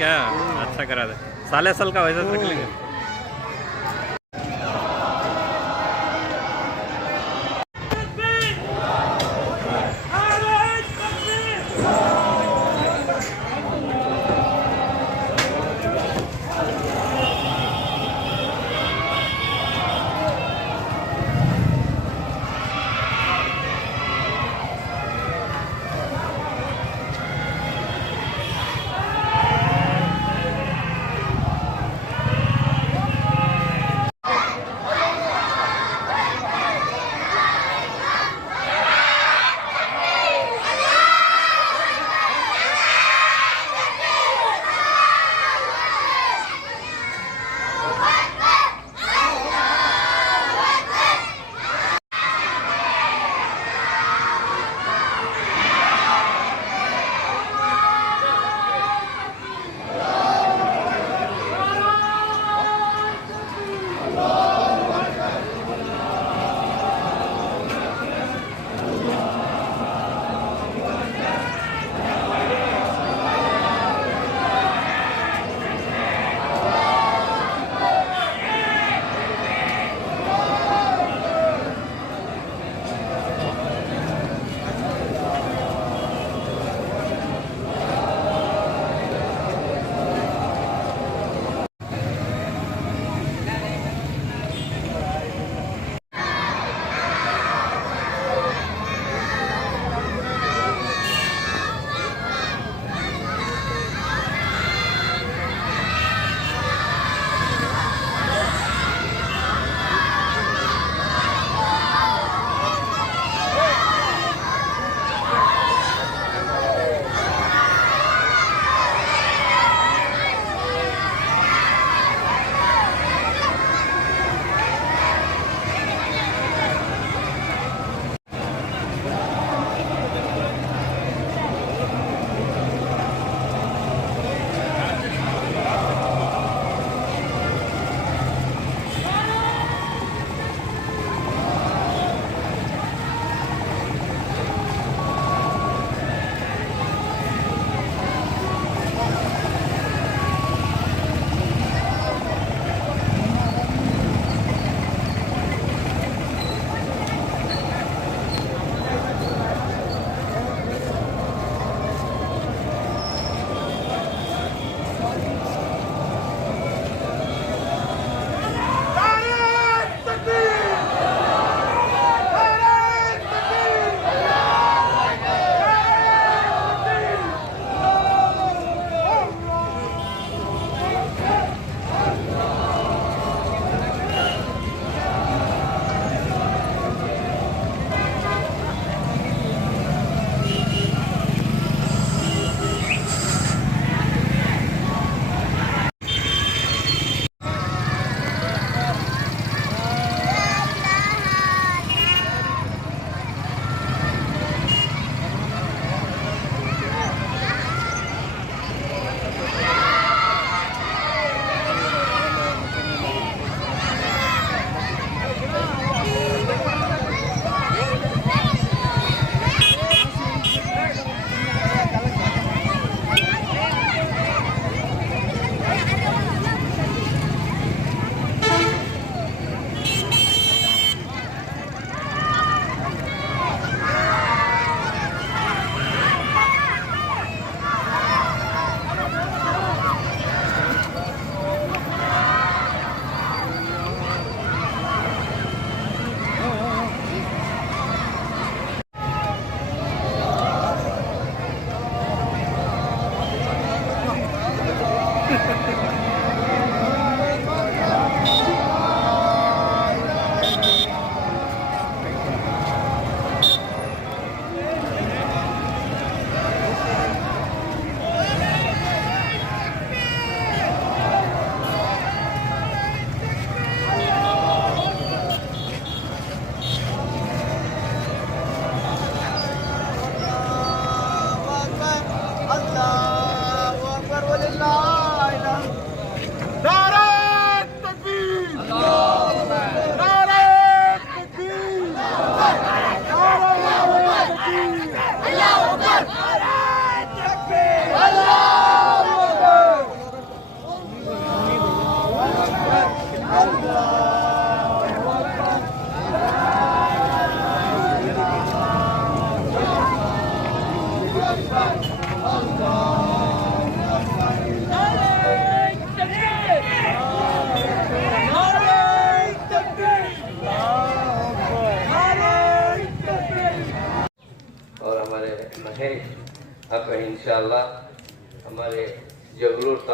क्या अच्छा करा दे साले साल का वैसा रख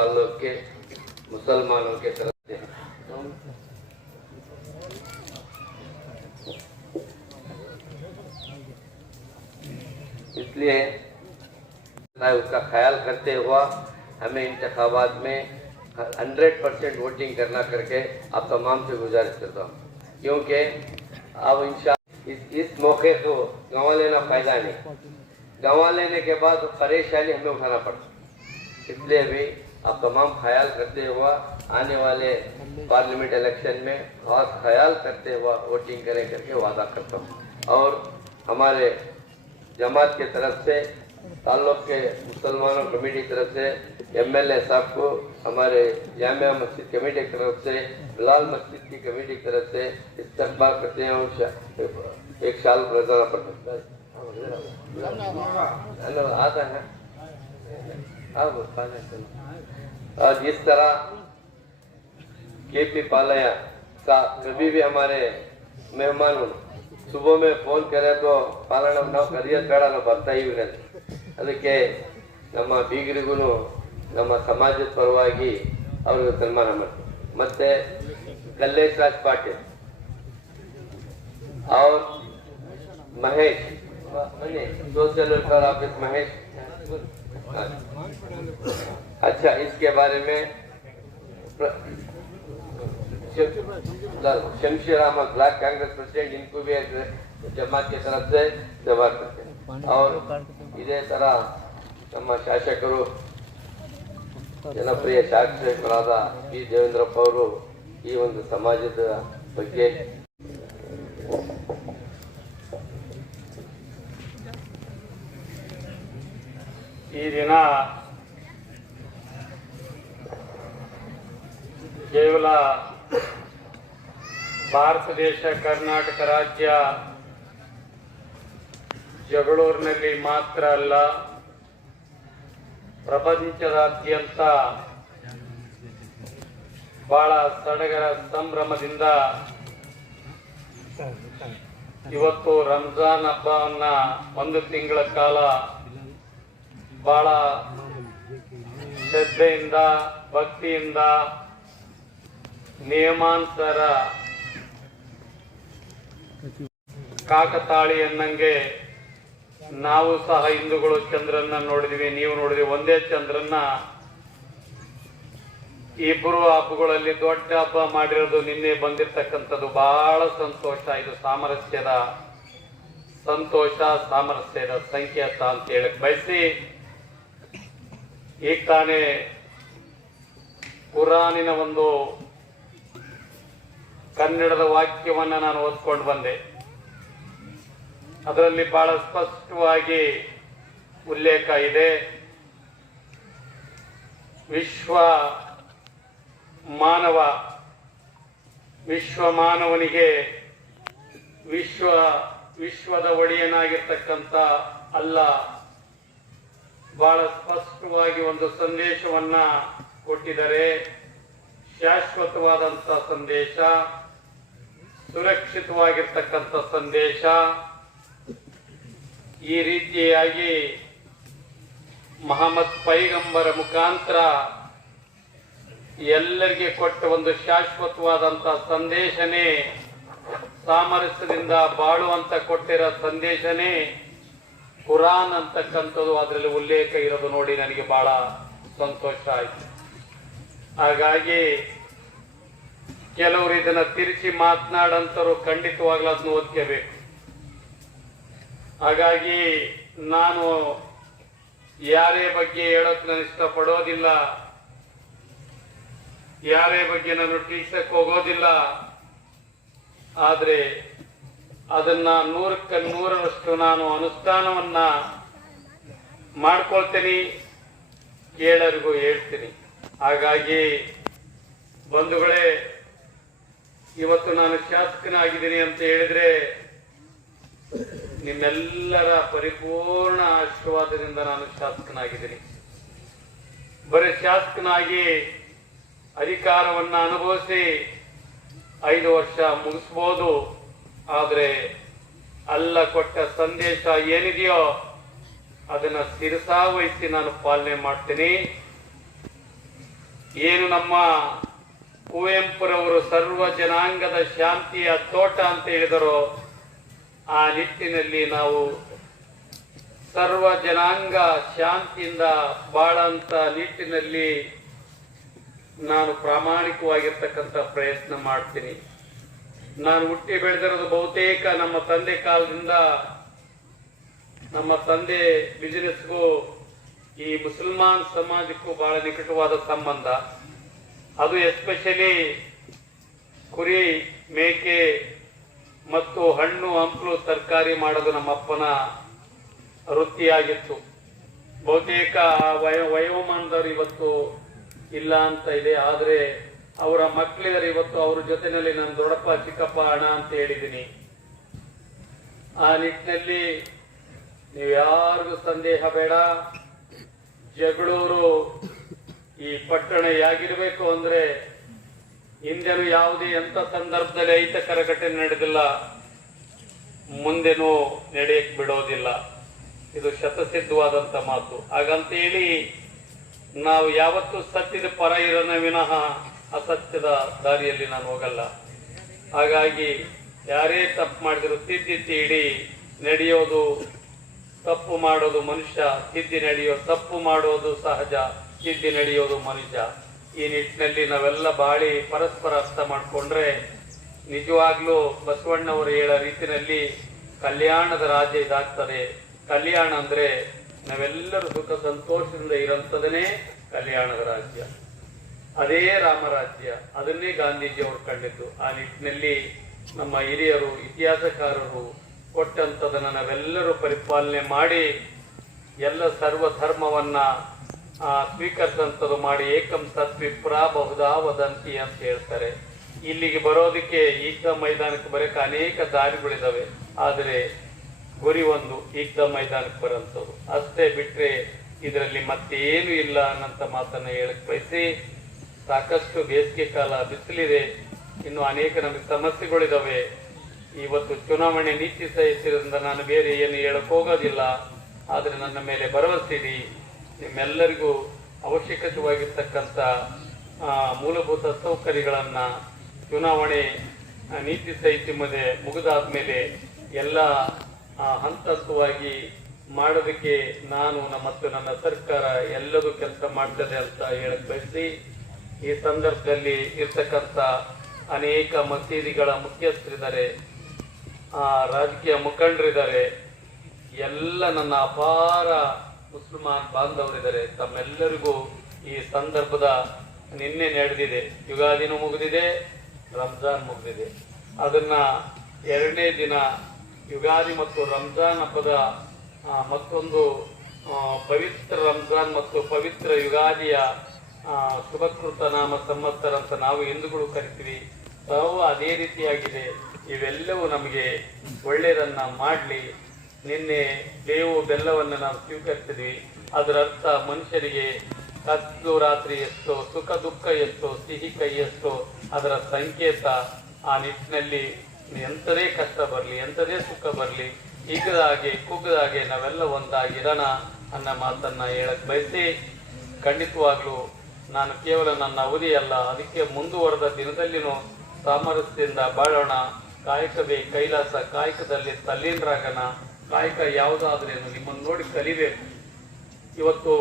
ताल्लुक के मुसलमानों के तरफ़ से। इसलिए उसका ख्याल करते हुआ हमें इंतखाबात में हंड्रेड परसेंट वोटिंग करना करके आप तमाम से गुजारिश करता हूँ। क्योंकि अब इंशा इस, इस मौके को गंवा लेना फ़ायदा नहीं। गंवा लेने के बाद परेशानी हमें उठाना पड़ता। इसलिए भी आप तमाम ख्याल करते हुआ आने वाले पार्लियामेंट इलेक्शन में खास ख्याल करते हुआ वोटिंग करें करके वादा करता हूँ। और हमारे जमात के तरफ़ से, ताल्लुक के मुसलमानों कमेटी तरफ़ से, एमएलए साहब को, हमारे जामिया मस्जिद कमेटी की तरफ़ से, बिलाल मस्जिद की कमेटी की तरफ़ से इस्तकबाल करते हैं और शा- एक साल रोज़ाना हेलो आता है। और जिस तरह के पी पालया का कभी भी हमारे मेहमान ಸುಬಹ ಮೇ ಫೋನ್ ಕರೆ ಅಥವಾ ಪಾಲನ ನಾವು ಕರೆಯೋದು ಬೇಡ ನಾವು ಬರ್ತಾ ಇವಿ ಅದಕ್ಕೆ ನಮ್ಮ ಬೀಗರಿಗೂ ನಮ್ಮ ಸಮಾಜದ ಪರವಾಗಿ ಅವ್ರಿಗೆ ಸನ್ಮಾನ ಮಾಡ್ತೀವಿ ಮತ್ತೆ ಕಲ್ಲೇಶ್ ರಾಜ್ ಪಾಟೀಲ್ और महेश बने सोशल वेलफेयर ऑफिस महेश अच्छा इसके बारे में प्र- शमशीर अहमद ब्लॉक कांग्रेस प्रेसिडेंट इनको भी एक जमात की तरफ से सेवा करते हैं और ಇದೇ ತರ ನಮ್ಮ ಶಾಸಕರು ಜನಪ್ರಿಯ ಶಾಸಕರಾದ ಪಿ ದೇವೇಂದ್ರಪ್ಪ ಅವರು ಈ ಒಂದು ಸಮಾಜದ ಬಗ್ಗೆ ಈ ದಿನ ಕೇವಲ ಭಾರತ ದೇಶ, ಕರ್ನಾಟಕ ರಾಜ್ಯ, ಜಗಳೂರಿನಲ್ಲಿ ಮಾತ್ರ ಅಲ್ಲ, ಪ್ರಪಂಚದಾದ್ಯಂತ ಬಹಳ ಸಡಗರ ಸಂಭ್ರಮದಿಂದ ಇವತ್ತು ರಂಜಾನ್ ಹಬ್ಬವನ್ನ ಒಂದು ತಿಂಗಳ ಕಾಲ ಬಹಳ ಶ್ರದ್ಧೆಯಿಂದ, ಭಕ್ತಿಯಿಂದ ನಿಯಮಾನುಸಾರ ಕಾಕತಾಳಿ ಅನ್ನಂಗೆ ನಾವು ಸಹ ಹಿಂದೂಗಳು ಚಂದ್ರನ್ನ ನೋಡಿದ್ವಿ, ನೀವು ನೋಡಿದ್ವಿ, ಒಂದೇ ಚಂದ್ರನ್ನ ಇಬ್ಬರು ಹಬ್ಬಗಳಲ್ಲಿ ದೊಡ್ಡ ಹಬ್ಬ ಮಾಡಿರೋದು ನಿನ್ನೆ ಬಂದಿರತಕ್ಕಂಥದ್ದು. ಬಹಳ ಸಂತೋಷ, ಇದು ಸಾಮರಸ್ಯದ ಸಂತೋಷ, ಸಾಮರಸ್ಯದ ಸಂಕೇತ ಅಂತ ಹೇಳಕ್ ಬಯಸಿ ಈಗ ತಾನೇ ಕುರಾನಿನ ಒಂದು ಕನ್ನಡದ ವಾಕ್ಯವನ್ನ ನಾನು ಓದ್ಕೊಂಡು ಬಂದೆ. ಅದರಲ್ಲಿ ಬಹಳ ಸ್ಪಷ್ಟವಾಗಿ ಉಲ್ಲೇಖ ಇದೆ. ವಿಶ್ವ ಮಾನವ, ವಿಶ್ವ ಮಾನವನಿಗೆ ವಿಶ್ವ, ವಿಶ್ವದ ಒಡೆಯನಾಗಿರ್ತಕ್ಕಂಥ ಅಲ್ಲ ಬಹಳ ಸ್ಪಷ್ಟವಾಗಿ ಒಂದು ಸಂದೇಶವನ್ನ ಕೊಟ್ಟಿದ್ದಾರೆ. ಶಾಶ್ವತವಾದಂತ ಸಂದೇಶ, ಸುರಕ್ಷಿತವಾಗಿರ್ತಕ್ಕಂಥ ಸಂದೇಶ. ಈ ರೀತಿಯಾಗಿ ಮಹಮ್ಮದ್ ಪೈಗಂಬರ ಮುಖಾಂತರ ಎಲ್ಲರಿಗೆ ಕೊಟ್ಟ ಒಂದು ಶಾಶ್ವತವಾದಂತ ಸಂದೇಶನೇ, ಸಾಮರಸ್ಯದಿಂದ ಬಾಳುವಂತ ಕೊಟ್ಟಿರೋ ಸಂದೇಶನೇ. ಕುರಾನ್ ಅಂತಕ್ಕಂಥದ್ದು ಅದರಲ್ಲಿ ಉಲ್ಲೇಖ ಇರೋದು ನೋಡಿ ನನಗೆ ಬಹಳ ಸಂತೋಷ ಆಯಿತು. ಹಾಗಾಗಿ ಕೆಲವರು ಇದನ್ನ ತಿರುಚಿ ಮಾತನಾಡಂತರು ಖಂಡಿತವಾಗ್ಲೂ ಅದನ್ನು ಓದ್ಕೋಬೇಕು. ಹಾಗಾಗಿ ನಾನು ಯಾರೇ ಬಗ್ಗೆ ಹೇಳೋಕ್ ನಾನು ಇಷ್ಟಪಡೋದಿಲ್ಲ, ಯಾರೇ ಬಗ್ಗೆ ನಾನು ಟೀಸಕ್ ಹೋಗೋದಿಲ್ಲ, ಆದ್ರೆ ಅದನ್ನ ನೂರಕ್ಕೆ ನೂರರಷ್ಟು ನಾನು ಅನುಷ್ಠಾನವನ್ನ ಮಾಡ್ಕೊಳ್ತೀನಿ ಕೇಳರಿಗೂ ಹೇಳ್ತೀನಿ. ಹಾಗಾಗಿ, ಬಂಧುಗಳೇ, ಇವತ್ತು ನಾನು ಶಾಸಕನಾಗಿದ್ದೀನಿ ಅಂತ ಹೇಳಿದ್ರೆ, ನಿಮ್ಮೆಲ್ಲರ ಪರಿಪೂರ್ಣ ಆಶೀರ್ವಾದದಿಂದ ನಾನು ಶಾಸಕನಾಗಿದ್ದೀನಿ. ಬರೀ ಶಾಸಕನಾಗಿ ಅಧಿಕಾರವನ್ನ ಅನುಭವಿಸಿ ಐದು ವರ್ಷ ಮುಗಿಸ್ಬೋದು. ಆದ್ರೆ ಅಲ್ಲ ಕೊಟ್ಟ ಸಂದೇಶ ಏನಿದೆಯೋ ಅದನ್ನ ಶಿರಸಾವಹಿಸಿ ನಾನು ಪಾಲನೆ ಮಾಡ್ತೀನಿ. ಏನು ನಮ್ಮ ಕುವೆಂಪುರವರು ಸರ್ವ ಜನಾಂಗದ ಶಾಂತಿಯ ತೋಟ ಅಂತ ಹೇಳಿದರೋ, ಆ ನಿಟ್ಟಿನಲ್ಲಿ ನಾವು ಸರ್ವ ಜನಾಂಗ ಶಾಂತಿಯಿಂದ ಬಾಳಂತ ನಿಟ್ಟಿನಲ್ಲಿ ನಾನು ಪ್ರಾಮಾಣಿಕವಾಗಿರ್ತಕ್ಕಂಥ ಪ್ರಯತ್ನ ಮಾಡ್ತೀನಿ. ನಾನು ಹುಟ್ಟಿ ಬೆಳೆದಿರೋದು ಬಹುತೇಕ ನಮ್ಮ ತಂದೆ ಕಾಲದಿಂದ ನಮ್ಮ ತಂದೆ ಬಿಸಿನೆಸ್ಗೂ ಈ ಮುಸಲ್ಮಾನ್ ಸಮಾಜಕ್ಕೂ ಬಹಳ ನಿಕಟವಾದ ಸಂಬಂಧ. ಅದು ಎಸ್ಪೆಷಲಿ ಕುರಿ ಮೇಕೆ ಮತ್ತು ಹಣ್ಣು, ಹಂಪಲು ತರಕಾರಿ ಮಾಡೋದು ನಮ್ಮ ಅಪ್ಪನ ವೃತ್ತಿಯಾಗಿತ್ತು. ಬಹುತೇಕ ವಯ, ವಯೋಮಾನದವರು ಇವತ್ತು ಇಲ್ಲ ಅಂತ ಇದೆ. ಆದರೆ ಅವರ ಮಕ್ಕಳಿದ್ದಾರೆ, ಇವತ್ತು ಅವ್ರ ಜೊತೆನಲ್ಲಿ ನಾನು ದೊಡ್ಡಪ್ಪ, ಚಿಕ್ಕಪ್ಪ, ಅಣ್ಣ ಅಂತ ಹೇಳಿದ್ದೀನಿ. ಆ ನಿಟ್ಟಿನಲ್ಲಿ ನೀವು ಯಾರಿಗೂ ಸಂದೇಹ ಬೇಡ. ಜಗಳೂರು ಈ ಪಟ್ಟಣ ಯಾಗಿರಬೇಕು ಅಂದ್ರೆ ಹಿಂದೆನೂ ಯಾವುದೇ ಎಂತ ಸಂದರ್ಭದಲ್ಲಿ ಐತ ಘಟನೆ ನಡೆದಿಲ್ಲ. ಮುಂದೆನೂ ನಡೆಯಕ್ ಬಿಡೋದಿಲ್ಲ. ಇದು ಶತಸಿದ್ಧವಾದಂತ ಮಾತು. ಹಾಗಂತ ಹೇಳಿ, ನಾವು ಯಾವತ್ತೂ ಸತ್ತಿದ ಪರ ಇರೋಣ ವಿನಃ ಅಸತ್ಯದ ದಾರಿಯಲ್ಲಿ ನಾನು ಹೋಗಲ್ಲ. ಹಾಗಾಗಿ ಯಾರೇ ತಪ್ಪು ಮಾಡಿದ್ರು ತಿದ್ದಿ ತೀಡಿ ನಡೆಯೋದು ತಪ್ಪು ಮಾಡೋದು ಮನುಷ್ಯ, ತಿದ್ದಿ ನಡೆಯೋ ತಪ್ಪು ಮಾಡೋದು ಸಹಜ, ತಿದ್ದಿ ನಡೆಯೋದು ಮನುಷ್ಯ. ಈ ನಿಟ್ಟಿನಲ್ಲಿ ನಾವೆಲ್ಲ ಬಾಳಿ ಪರಸ್ಪರ ಅರ್ಥ ಮಾಡಿಕೊಂಡ್ರೆ ನಿಜವಾಗ್ಲೂ ಬಸವಣ್ಣವರು ಹೇಳೋ ರೀತಿಯಲ್ಲಿ ಕಲ್ಯಾಣದ ರಾಜ್ಯ ಇದಾಗ್ತದೆ. ಕಲ್ಯಾಣ ಅಂದ್ರೆ ನಾವೆಲ್ಲರೂ ಸುಖ ಸಂತೋಷದಿಂದ ಇರಂತದನೇ ಕಲ್ಯಾಣದ ರಾಜ್ಯ. ಅದೇ ರಾಮರಾಜ್ಯ ಅದನ್ನೇ ಗಾಂಧೀಜಿ ಅವರು ಕಂಡಿದ್ದು. ಆ ನಿಟ್ಟಿನಲ್ಲಿ ನಮ್ಮ ಹಿರಿಯರು ಇತಿಹಾಸಕಾರರು ಕೊಟ್ಟಂಥದನ್ನ ನಾವೆಲ್ಲರೂ ಪರಿಪಾಲನೆ ಮಾಡಿ ಎಲ್ಲ ಸರ್ವ ಧರ್ಮವನ್ನ ಆ, ಸ್ವೀಕರಿಸಂಥದ್ದು ಮಾಡಿ ಏಕಂ ಸತ್ವಿಪ್ರ ಬಹುದಾ ವದಂತಿ ಅಂತ ಹೇಳ್ತಾರೆ. ಇಲ್ಲಿಗೆ ಬರೋದಕ್ಕೆ ಈಗ್ದ ಮೈದಾನಕ್ಕೆ ಬರೋಕೆ ಅನೇಕ ದಾರಿಗಳಿದಾವೆ. ಆದರೆ ಗುರಿ ಒಂದು ಈಗ್ದ ಮೈದಾನಕ್ಕೆ ಬರೋಂಥದ್ದು. ಅಷ್ಟೇ ಬಿಟ್ಟರೆ ಇದರಲ್ಲಿ ಮತ್ತೇನು ಇಲ್ಲ ಅನ್ನಂತ ಮಾತನ್ನ ಹೇಳಕ್ ಬಯಸಿ ಸಾಕಷ್ಟು ಬೇಸಿಗೆ ಕಾಲ ಬಿಸಿಲಿದೆ. ಇನ್ನು ಅನೇಕ ನಮಗೆ ಸಮಸ್ಯೆಗಳಿದಾವೆ. ಇವತ್ತು ಚುನಾವಣೆ ನೀತಿ ಸಹಿಸಿರೋದ್ರಿಂದ ನಾನು ಬೇರೆ ಏನು ಹೇಳಕ್ ಹೋಗೋದಿಲ್ಲ. ಆದರೆ ನನ್ನ ಮೇಲೆ ಭರವಸೆ ಇಡಿ ನಿಮ್ಮೆಲ್ಲರಿಗೂ ಅವಶ್ಯಕತೆವಾಗಿರ್ತಕ್ಕಂಥ ಮೂಲಭೂತ ಸೌಕರ್ಯಗಳನ್ನ ಚುನಾವಣೆ ನೀತಿ ಸಹಿತಿ ಮೇಲೆ ಮುಗಿದಾದ್ಮೇಲೆ ಎಲ್ಲ ಆ, ಹಂತ ಹಂತವಾಗಿ ಮಾಡೋದಕ್ಕೆ ನಾನು ನಮ್ಮ ಮತ್ತು ನನ್ನ ಸರ್ಕಾರ ಎಲ್ಲದೂ ಕೆಲಸ ಮಾಡ್ತದೆ ಅಂತ ಹೇಳಕ್ ಬಯಸಿ ಈ ಸಂದರ್ಭದಲ್ಲಿ ಇರ್ತಕ್ಕಂಥ ಅನೇಕ ಮಸೀದಿಗಳ ಮುಖ್ಯಸ್ಥರಿದ್ದಾರೆ ರಾಜಕೀಯ ಮುಖಂಡರಿದ್ದಾರೆ, ಎಲ್ಲ ನನ್ನ ಅಪಾರ ಮುಸಲ್ಮಾನ್ ಬಾಂಧವರಿದ್ದಾರೆ. ತಮ್ಮೆಲ್ಲರಿಗೂ ಈ ಸಂದರ್ಭದ ನಿನ್ನೆ ನಡೆದಿದೆ. ಯುಗಾದಿನೂ ಮುಗಿದಿದೆ, ರಂಜಾನ್ ಮುಗಿದಿದೆ. ಅದನ್ನ ಎರಡನೇ ದಿನ ಯುಗಾದಿ ಮತ್ತು ರಂಜಾನ್ ಹಬ್ಬದ ಮತ್ತೊಂದು ಪವಿತ್ರ ರಂಜಾನ್ ಮತ್ತು ಪವಿತ್ರ ಯುಗಾದಿಯ ಆ, ಶುಭಕೃತ ನಾಮ ಸಂವತ್ಸರ ಅಂತ ನಾವು ಹಿಂದೂಗಳು ಕರಿತೀವಿ? ತಾವು ಅದೇ ರೀತಿಯಾಗಿದೆ. ಇವೆಲ್ಲವೂ ನಮಗೆ ಒಳ್ಳೆಯದನ್ನ ಮಾಡಲಿ. ನಿನ್ನೆ ಬೇವು ಬೆಲ್ಲವನ್ನು ನಾವು ಸ್ವೀಕರಿಸಿದ್ವಿ. ಅದರ ಅರ್ಥ ಮನುಷ್ಯರಿಗೆ ಕತ್ತು ರಾತ್ರಿ ಎಷ್ಟು ಸುಖ ದುಃಖ ಎಷ್ಟು ಸಿಹಿ ಕೈ ಎಷ್ಟು ಅದರ ಸಂಕೇತ ಆ ನಿಟ್ಟಿನಲ್ಲಿ ಎಂಥದೇ ಕಷ್ಟ ಬರಲಿ ಎಂಥದೇ ಸುಖ ಬರಲಿ ಈಗದಾಗೆ ಕುಗ್ಗದಾಗೆ ನಾವೆಲ್ಲ ಒಂದಾಗಿರೋಣ ಅನ್ನೋ ಮಾತನ್ನ ಹೇಳಕ್ ಬಯಸಿ ಖಂಡಿತವಾಗ್ಲೂ ನಾನು ಕೇವಲ ನನ್ನ ಅವಧಿಯಲ್ಲ ಅದಕ್ಕೆ ಮುಂದುವರೆದ ದಿನದಲ್ಲಿನೂ ಸಾಮರಸ್ಯದಿಂದ ಬಾಳೋಣ. ಕಾಯಕವೇ ಕೈಲಾಸ, ಕಾಯಕದಲ್ಲಿ ತಲ್ಲೀನರಾಗಣ. ಕಾಯಕ ಯಾವುದಾದ್ರೇನು ನಿಮ್ಮನ್ನು ನೋಡಿ ಕಲಿಬೇಕು. ಇವತ್ತು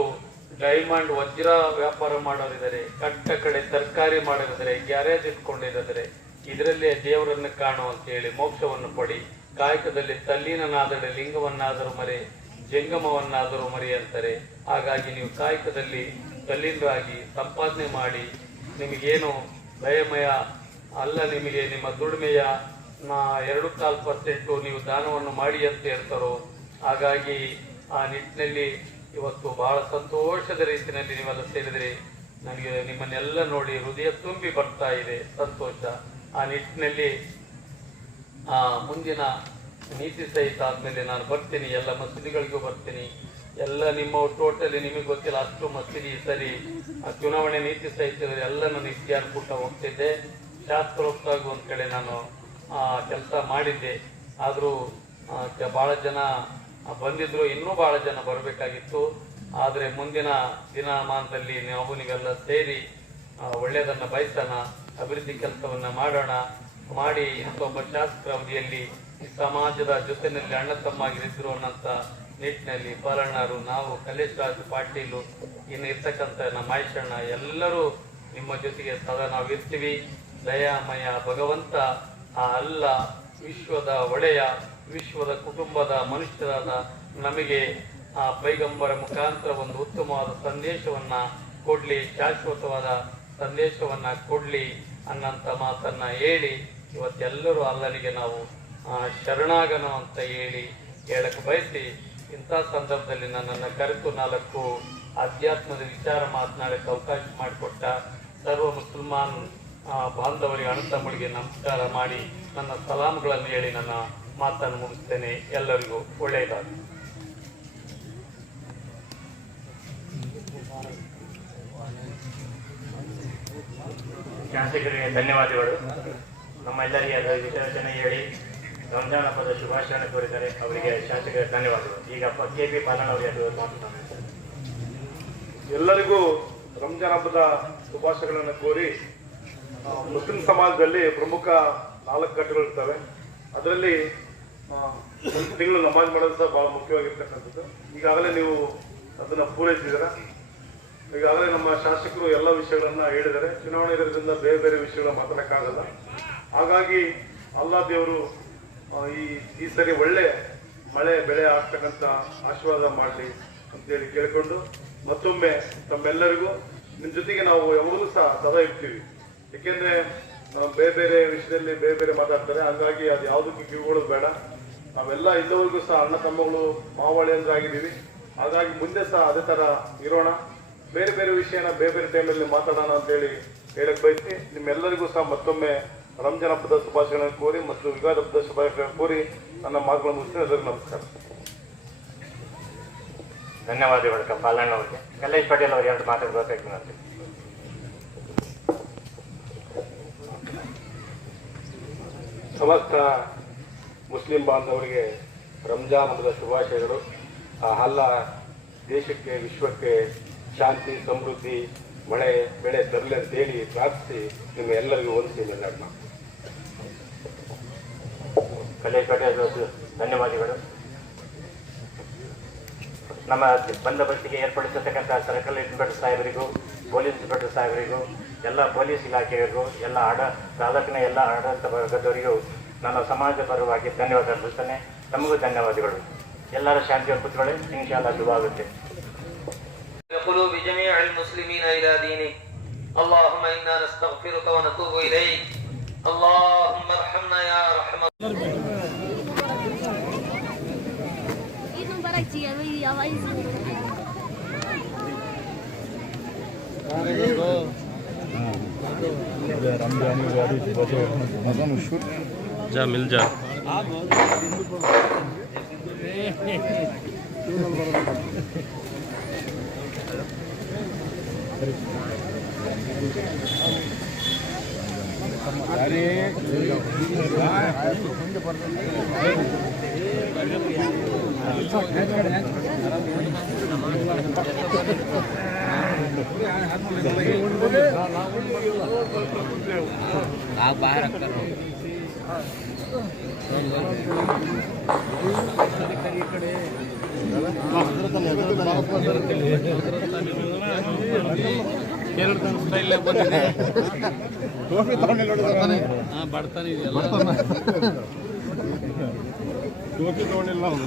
ಡೈಮಂಡ್ ವಜ್ರ ವ್ಯಾಪಾರ ಮಾಡೋರಿದ್ದಾರೆ, ಕಟ್ಟ ಕಡೆ ತರಕಾರಿ ಮಾಡೋರಿದ್ದಾರೆ, ಗ್ಯಾರೇಜ್ ಇಟ್ಕೊಂಡಿದ್ದಾರೆ ಇದರಲ್ಲೇ ದೇವರನ್ನು ಕಾಣು ಅಂತ ಹೇಳಿ ಮೋಕ್ಷವನ್ನು ಪಡಿ. ಕಾಯಕದಲ್ಲಿ ತಲ್ಲೀನನಾದರೆ ಲಿಂಗವನ್ನಾದರೂ ಮರೆ, ಜಂಗಮವನ್ನಾದರೂ ಮರಿ ಅಂತಾರೆ. ಹಾಗಾಗಿ ನೀವು ಕಾಯಕದಲ್ಲಿ ತಲ್ಲೀನರಾಗಿ ಸಂಪಾದನೆ ಮಾಡಿ ನಿಮಗೇನು ಭಯಮಯ ಅಲ್ಲ ನಿಮಗೆ, ನಿಮ್ಮ ದುಡಿಮೆಯ ಎರಡು ಕಾಲು ಪರ್ಸೆಂಟು ನೀವು ದಾನವನ್ನು ಮಾಡಿ ಅಂತ ಹೇಳ್ತಾರೋ, ಹಾಗಾಗಿ ಆ ನಿಟ್ಟಿನಲ್ಲಿ ಇವತ್ತು ಬಹಳ ಸಂತೋಷದ ರೀತಿಯಲ್ಲಿ ನೀವೆಲ್ಲ ಸೇರಿದ್ರಿ. ನನಗೆ ನಿಮ್ಮನ್ನೆಲ್ಲ ನೋಡಿ ಹೃದಯ ತುಂಬಿ ಬರ್ತಾ ಇದೆ, ಸಂತೋಷ. ಆ ನಿಟ್ಟಿನಲ್ಲಿ ಆ ಮುಂದಿನ ನೀತಿ ಸಹಿತ ಆದ್ಮೇಲೆ ನಾನು ಬರ್ತೀನಿ, ಎಲ್ಲ ಮಸೀದಿಗಳಿಗೂ ಬರ್ತೀನಿ. ಎಲ್ಲ ನಿಮ್ಮ ಟೋಟಲಿ ನಿಮಗೆ ಗೊತ್ತಿಲ್ಲ ಅಷ್ಟು ಮಸೀದಿ ಸರಿ ಆ ಚುನಾವಣೆ ನೀತಿ ಸಹಿತ ಎಲ್ಲ ನಾನು ಇತ್ಯಾರ್ಪುಟ್ಟ ಹೋಗ್ತಿದ್ದೆ ಶಾಸ್ತ್ರೋಕ್ತವಾಗಿ ಒಂದು ಕಡೆ ನಾನು ಕೆಲಸ ಮಾಡಿದ್ದೆ. ಆದರೂ ಬಹಳ ಜನ ಬಂದಿದ್ರು. ಇನ್ನೂ ಬಹಳ ಜನ ಬರಬೇಕಾಗಿತ್ತು. ಆದರೆ ಮುಂದಿನ ದಿನಮಾನದಲ್ಲಿ ನಾವು ನೀವೆಲ್ಲ ಸೇರಿ ಒಳ್ಳೆಯದನ್ನು ಬಯಸೋಣ, ಅಭಿವೃದ್ಧಿ ಕೆಲಸವನ್ನ ಮಾಡೋಣ. ಮಾಡಿ ಹತ್ತೊಂಬತ್ತು ಶಾಸಕರ ಅವಧಿಯಲ್ಲಿ ಸಮಾಜದ ಜೊತೆಯಲ್ಲಿ ಅಣ್ಣ ತಮ್ಮಾಗಿರಿದ್ರು ಅನ್ನಂತ ನಿಟ್ಟಿನಲ್ಲಿ ಪರಣ್ಣರು ನಾವು ಕಲೇಶ್ ರಾಜ್ ಪಾಟೀಲು, ಇನ್ನು ಇರ್ತಕ್ಕಂಥ ನಮ್ಮ ಎಲ್ಲರೂ ನಿಮ್ಮ ಜೊತೆಗೆ ಸದಾ ನಾವು ಇರ್ತೀವಿ ದಯಾಮಯ ಭಗವಂತ, ಆ ಅಲ್ಲ ವಿಶ್ವದ ಒಡೆಯ, ವಿಶ್ವದ ಕುಟುಂಬದ ಮನುಷ್ಯರಾದ ನಮಗೆ ಆ ಪೈಗಂಬರ ಮುಖಾಂತರ ಒಂದು ಉತ್ತಮವಾದ ಸಂದೇಶವನ್ನ ಕೊಡ್ಲಿ, ಶಾಶ್ವತವಾದ ಸಂದೇಶವನ್ನ ಕೊಡ್ಲಿ ಅನ್ನಂತ ಮಾತನ್ನ ಹೇಳಿ, ಇವತ್ತೆಲ್ಲರೂ ಅಲ್ಲನಿಗೆ ನಾವು ಶರಣಾಗನು ಅಂತ ಹೇಳಿ ಹೇಳಕ್ಕೆ ಬಯಸಿ ಇಂಥ ಸಂದರ್ಭದಲ್ಲಿ ನನ್ನನ್ನು ಕರೆತು ನಾಲ್ಕು ಅಧ್ಯಾತ್ಮದ ವಿಚಾರ ಮಾತನಾಡಕ್ಕೆ ಅವಕಾಶ ಮಾಡಿಕೊಟ್ಟ ಸರ್ವ ಮುಸಲ್ಮಾನ್ ಬಾಂಧವರಿಗೆ ಬಾಂಧವರಿಗೆ ಅಣ್ಣತಮ್ಮಳಿಗೆ ನಮಸ್ಕಾರ ಮಾಡಿ ನನ್ನ ಸಲಾಂಗಳನ್ನು ಹೇಳಿ ನನ್ನ ಮಾತನ್ನು ಮುಗಿಸ್ತೇನೆ. ಎಲ್ಲರಿಗೂ ಒಳ್ಳೆಯದಾಗಲಿ. ಶಾಸಕರಿಗೆ ಧನ್ಯವಾದಗಳು. ನಮ್ಮೆಲ್ಲರಿಗೆ ಅದರ ವಿಸರ್ಜನೆ ಹೇಳಿ ರಂಜಾನ್ ಹಬ್ಬದ ಶುಭಾಶಯ ಕೋರಿದ್ದಾರೆ. ಅವರಿಗೆ ಶಾಸಕರ ಧನ್ಯವಾದಗಳು. ಈಗ ಕೆ ಪಿ ಪಾಲನ್ ಅವರಿಗೆ ಅದು ಮಾತನಾಡ್ತಾರೆ ಎಲ್ಲರಿಗೂ ರಂಜಾನ್ ಹಬ್ಬದ ಶುಭಾಶಯಗಳನ್ನು ಕೋರಿ ಮುಸ್ಲಿಂ ಸಮಾಜದಲ್ಲಿ ಪ್ರಮುಖ ನಾಲ್ಕು ಘಟ್ಟಗಳು ಇರ್ತವೆ. ಅದರಲ್ಲಿ ಒಂದು ತಿಂಗಳು ನಮಾಜ್ ಮಾಡೋದು ಸಹ ಬಹಳ ಮುಖ್ಯವಾಗಿರ್ತಕ್ಕಂಥದ್ದು. ಈಗಾಗಲೇ ನೀವು ಅದನ್ನ ಪೂರೈಸಿದ್ದೀರ? ಈಗಾಗಲೇ ನಮ್ಮ ಶಾಸಕರು ಎಲ್ಲ ವಿಷಯಗಳನ್ನ ಹೇಳಿದ್ದಾರೆ. ಚುನಾವಣೆ ಇರೋದ್ರಿಂದ ಬೇರೆ ಬೇರೆ ವಿಷಯಗಳ ಮಾತಾಡೋಕ್ಕಾಗಲ್ಲ. ಹಾಗಾಗಿ ಅಲ್ಲಾ ದೇವರು ಈ ಈ ಸರಿ ಒಳ್ಳೆ ಮಳೆ ಬೆಳೆ ಆಗ್ತಕ್ಕಂಥ ಆಶೀರ್ವಾದ ಮಾಡಲಿ ಅಂತೇಳಿ ಕೇಳಿಕೊಂಡು ಮತ್ತೊಮ್ಮೆ ತಮ್ಮೆಲ್ಲರಿಗೂ ನಿಮ್ಮ ಜೊತೆಗೆ ನಾವು ಯಾವಾಗಲೂ ಸಹ ಸದಾ ಇರ್ತೀವಿ. ಏಕೆಂದ್ರೆ ನಾವು ಬೇರೆ ಬೇರೆ ವಿಷಯದಲ್ಲಿ ಬೇರೆ ಬೇರೆ ಮಾತಾಡ್ತಾರೆ. ಹಾಗಾಗಿ ಅದು ಯಾವುದಕ್ಕೂ ಕಿವಿಗೊಳ್ಳೋದು ಬೇಡ. ನಾವೆಲ್ಲ ಇಲ್ಲವರೆಗೂ ಸಹ ಅಣ್ಣ ತಮ್ಮಗಳು ಮಾವಳಿ ಅಂದ್ರೆ ಆಗಿದ್ದೀವಿ. ಹಾಗಾಗಿ ಮುಂದೆ ಸಹ ಅದೇ ತರ ಇರೋಣ. ಬೇರೆ ಬೇರೆ ವಿಷಯನ ಬೇರೆ ಬೇರೆ ಟೈಮಲ್ಲಿ ಮಾತಾಡೋಣ ಅಂತೇಳಿ ಹೇಳಕ್ ಬಯಸಿ ನಿಮ್ಮೆಲ್ಲರಿಗೂ ಸಹ ಮತ್ತೊಮ್ಮೆ ರಂಜಾನ್ ಹಬ್ಬದ ಶುಭಾಶಯಗಳನ್ನು ಕೋರಿ ಮತ್ತು ಯುಗಾದಿ ಹಬ್ಬದ ಶುಭಾಶಯಗಳನ್ನು ಕೋರಿ ನನ್ನ ಮಾತುಗಳನ್ನು ಮುಗಿಸಿ ಎಲ್ಲರಿಗೂ ನಮಸ್ಕಾರ. ಧನ್ಯವಾದಗಳು ಪಾಲಣ್ಣ ಅವರಿಗೆ. ಕಲ್ಲೇಶ್ ಪಟೇಲ್ ಅವರು ಎರಡು ಮಾತಾಡಬೇಕಾಗಿ ನಾನು ಸಮಸ್ತ ಮುಸ್ಲಿಂ ಬಾಂಧವರಿಗೆ ರಂಜಾನ್ ಹಬ್ಬದ ಶುಭಾಶಯಗಳು. ಆ ಅಲ್ಲ ದೇಶಕ್ಕೆ ವಿಶ್ವಕ್ಕೆ ಶಾಂತಿ ಸಮೃದ್ಧಿ ಮಳೆ ಬೆಳೆ ತರಲಿ ಅಂತೇಳಿ ಪ್ರಾರ್ಥಿಸಿ ನಿಮ್ಮ ಎಲ್ಲರಿಗೂ ಹೊಂದಿಸಿ ಮಾತಾಡೋಣ ಕಲ್ಲೇಶ್ ಪಟೇಲ್ ಅವರಿಗೆ ಧನ್ಯವಾದಗಳು ನಮ್ಮ ಬಂದೋಬಸ್ತಿಗೆ ಏರ್ಪಡಿಸಿರ್ತಕ್ಕಂಥ ಸರ್ಕಲ್ ಇನ್ಸ್ಪೆಕ್ಟರ್ ಸಾಹೇಬರಿಗೂ ಪೊಲೀಸ್ ಇನ್ಸ್ಪೆಕ್ಟರ್ ಸಾಹೇಬರಿಗೂ ಎಲ್ಲ ಪೊಲೀಸ್ ಇಲಾಖೆಗಳಿಗೂ ಎಲ್ಲ ಆಡ ತಾಲೂಕಿನ ಎಲ್ಲ ಆಡಳಿತ ವರ್ಗದವರಿಗೂ ನನ್ನ ಸಮಾಜ ಪರವಾಗಿ ಧನ್ಯವಾದ ಅರ್ಪಿಸ್ತೇನೆ ತಮಗೂ ಧನ್ಯವಾದಗಳು ಎಲ್ಲರ ಶಾಂತಿಯ ಕೂತ್ಕೊಳ್ಳಿ ಇನ್ಶಾಲ್ಲ ಶುಭವಾಗುತ್ತೆ قلوب جميع المسلمين إلى دينك اللهم إنا نستغفرك ونتوب إليك اللهم ارحمنا يا أرحم जा मिल जा अरे ನಾವು ಬಾಹರ ಬಡ್ತಾನೆ ಟೋಪಿ ತಗೊಂಡಿಲ್ಲ ಅವನು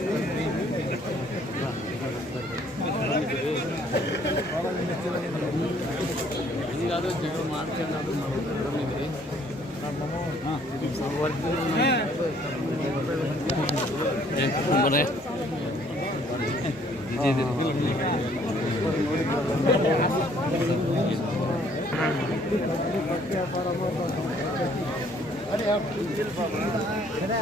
ಹಿಂಗಾದ್ರೂ ಜಗಳ ಮಾಡ್ತೀವಿ ಏನಾದರೂ ಮಾಡೋದು ಅದೇ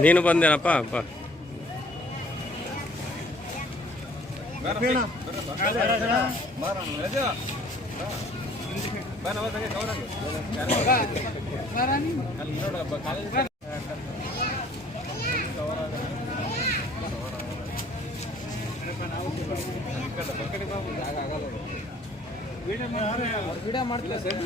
ನೀನು ಬಂದೇನಪ್ಪ? ಅಪ್ಪ ವಿಡಿಯೋ ಮಾಡ್ತಿಲ್ಲ ಸರ್